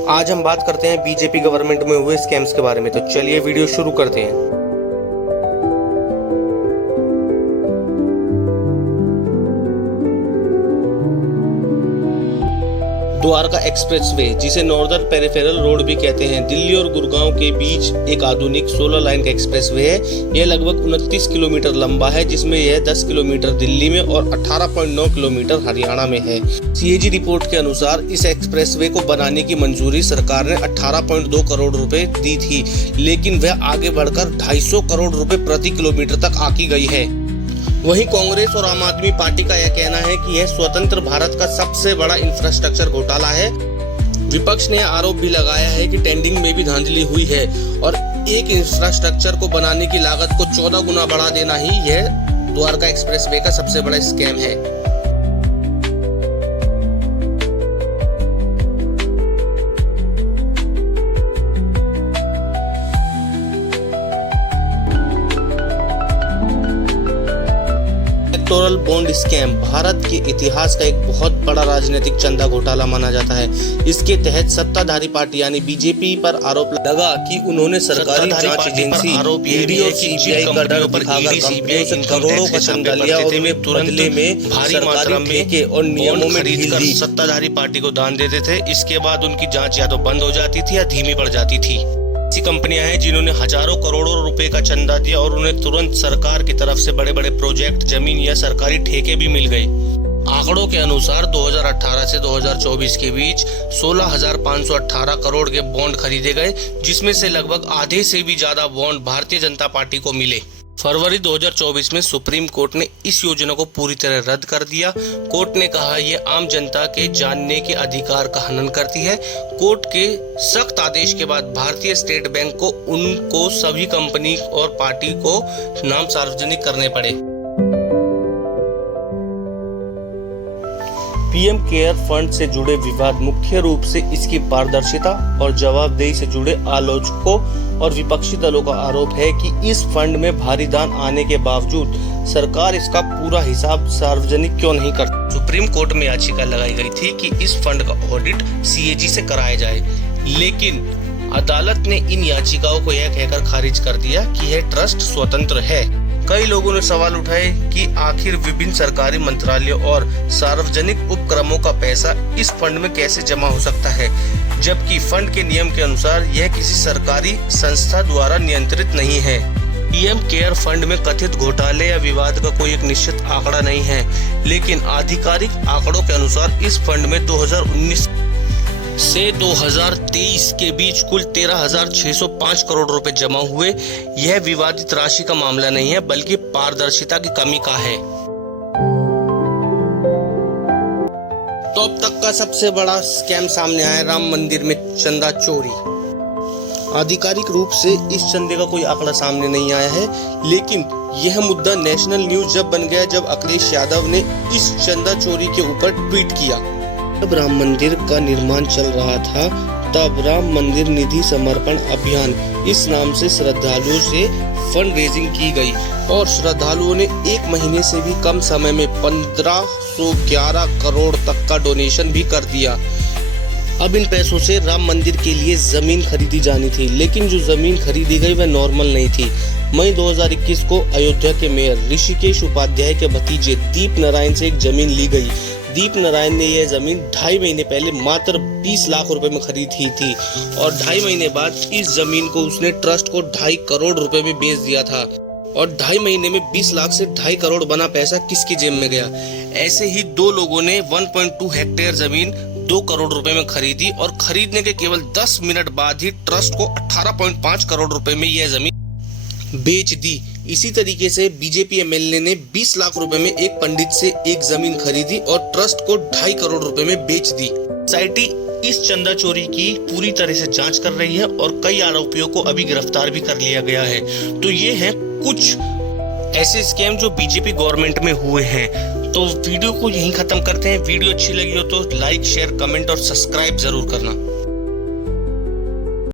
आज हम बात करते हैं बीजेपी गवर्नमेंट में हुए स्कैम्स के बारे में। तो चलिए वीडियो शुरू करते हैं। द्वारका एक्सप्रेसवे, जिसे नॉर्दर्न पेरिफेरल रोड भी कहते हैं, दिल्ली और गुड़गांव के बीच एक आधुनिक 16 लाइन का एक्सप्रेसवे है। यह लगभग 29 किलोमीटर लंबा है, जिसमें यह 10 किलोमीटर दिल्ली में और 18.9 किलोमीटर हरियाणा में है। सीएजी रिपोर्ट के अनुसार इस एक्सप्रेसवे को बनाने की मंजूरी सरकार ने 18.2 करोड़ रुपए दी थी, लेकिन वह आगे बढ़कर 250 करोड़ रुपए प्रति किलोमीटर तक आकी गई है। वहीं कांग्रेस और आम आदमी पार्टी का यह कहना है कि यह स्वतंत्र भारत का सबसे बड़ा इंफ्रास्ट्रक्चर घोटाला है। विपक्ष ने आरोप भी लगाया है कि टेंडरिंग में भी धांधली हुई है और एक इंफ्रास्ट्रक्चर को बनाने की लागत को 14 गुना बढ़ा देना ही यह द्वारका एक्सप्रेसवे का सबसे बड़ा स्कैम है। इलेक्टोरल बॉन्ड स्कैम भारत के इतिहास का एक बहुत बड़ा राजनीतिक चंदा घोटाला माना जाता है। इसके तहत सत्ताधारी पार्टी यानी बीजेपी पर आरोप लगा कि उन्होंने सरकारी जांच एजेंसी ईडी और सीबीआई का डर दिखाकर कंपनियों से करोड़ों का चंदा लिया और उन्हें बदले में भारी मात्रा में ठेके और नियमों में ढील दी। सत्ताधारी पार्टी को दान देते थे। इसके बाद उनकी जांच या तो बंद हो जाती थी या धीमी पड़ जाती थी। ऐसी कंपनियां हैं जिन्होंने हजारों करोड़ों रुपए का चंदा दिया और उन्हें तुरंत सरकार की तरफ से बड़े बड़े प्रोजेक्ट, जमीन या सरकारी ठेके भी मिल गए। आंकड़ों के अनुसार 2018 से 2024 के बीच 16,518 करोड़ के बॉन्ड खरीदे गए, जिसमें से लगभग आधे से भी ज्यादा बॉन्ड भारतीय जनता पार्टी को मिले। फरवरी 2024 में सुप्रीम कोर्ट ने इस योजना को पूरी तरह रद्द कर दिया। कोर्ट ने कहा यह आम जनता के जानने के अधिकार का हनन करती है। कोर्ट के सख्त आदेश के बाद भारतीय स्टेट बैंक को उनको सभी कंपनी और पार्टी को नाम सार्वजनिक करने पड़े। पीएम केयर फंड से जुड़े विवाद मुख्य रूप से इसकी पारदर्शिता और जवाबदेही से जुड़े आलोचकों और विपक्षी दलों का आरोप है कि इस फंड में भारी दान आने के बावजूद सरकार इसका पूरा हिसाब सार्वजनिक क्यों नहीं करती। सुप्रीम कोर्ट में याचिका लगाई गई थी कि इस फंड का ऑडिट सीएजी से कराया जाए, लेकिन अदालत ने इन याचिकाओं को यह कहकर खारिज कर दिया कि यह ट्रस्ट स्वतंत्र है। कई लोगों ने सवाल उठाए कि आखिर विभिन्न सरकारी मंत्रालयों और सार्वजनिक उपक्रमों का पैसा इस फंड में कैसे जमा हो सकता है, जबकि फंड के नियम के अनुसार यह किसी सरकारी संस्था द्वारा नियंत्रित नहीं है। पीएम केयर फंड में कथित घोटाले या विवाद का कोई एक निश्चित आंकड़ा नहीं है, लेकिन आधिकारिक आंकड़ों के अनुसार इस फंड में 2019 से 2023 के बीच कुल 13,605 करोड़ रुपए जमा हुए। यह विवादित राशि का मामला नहीं है, बल्कि पारदर्शिता की कमी का है। तो अब तक का सबसे बड़ा स्कैम सामने आया, राम मंदिर में चंदा चोरी। आधिकारिक रूप से इस चंदे का कोई आंकड़ा सामने नहीं आया है, लेकिन यह मुद्दा नेशनल न्यूज जब बन गया जब अखिलेश यादव ने इस चंदा चोरी के ऊपर ट्वीट किया। जब राम मंदिर का निर्माण चल रहा था, तब राम मंदिर निधि समर्पण अभियान इस नाम से श्रद्धालुओं से फंड रेजिंग की गई और श्रद्धालुओं ने 1 महीने से भी कम समय में 1511 करोड़ तक का डोनेशन भी कर दिया। अब इन पैसों से राम मंदिर के लिए जमीन खरीदी जानी थी, लेकिन जो जमीन खरीदी गई वह नॉर्मल नहीं थी। मई 2021 को अयोध्या के मेयर ऋषिकेश उपाध्याय के भतीजे दीप नारायण से एक जमीन ली गई। दीप नारायण ने यह जमीन 2.5 महीने पहले मात्र 20 लाख रुपए में खरीदी थी और 2.5 महीने बाद इस जमीन को उसने ट्रस्ट को 2.5 करोड़ रुपए में बेच दिया था। और 2.5 महीने में 20 लाख से 2.5 करोड़ बना पैसा किसकी जेब में गया। ऐसे ही 2 लोगों ने 1.2 हेक्टेयर जमीन 2 करोड़ रुपए में खरीदी और खरीदने के केवल 10 मिनट बाद ही ट्रस्ट को 18.5 करोड़ रुपए में यह जमीन बेच दी। इसी तरीके से बीजेपी एमएलए ने 20 लाख रुपए में एक पंडित से एक जमीन खरीदी और ट्रस्ट को 2.5 करोड़ रुपए में बेच दी। सोसाइटी इस चंदा चोरी की पूरी तरह से जांच कर रही है और कई आरोपियों को अभी गिरफ्तार भी कर लिया गया है। तो ये हैं कुछ ऐसे स्कैम जो बीजेपी गवर्नमेंट में हुए हैं। तो वीडियो को यहीं खत्म करते हैं। वीडियो अच्छी लगी हो तो लाइक, शेयर, कमेंट और सब्सक्राइब जरूर करना।